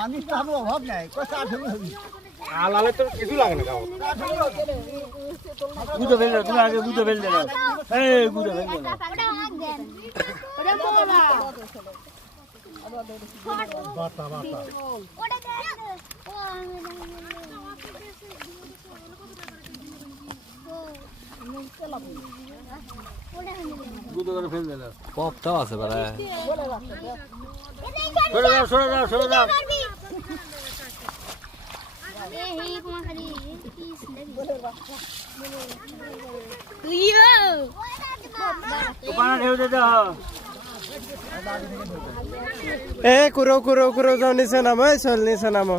মানুষ তো আমার অভাব নাই কষ্ট আঠেরো হবি আলালে তো কিছু লাগে না গাও গুদো ফেল দাও তুমি আগে গুদো ফেল দাও এই গুদো ফেল দাও ওটা মোলা বাতা বাতা ওটা গুদো করে ফেল দাও পপটাও আছে বাড়া সরে দাও এই তোমার খালি পিস ইয়ো পানা ঢেউ দে দাও এ কুরো যাও নিচে নামো চল নিচে নামো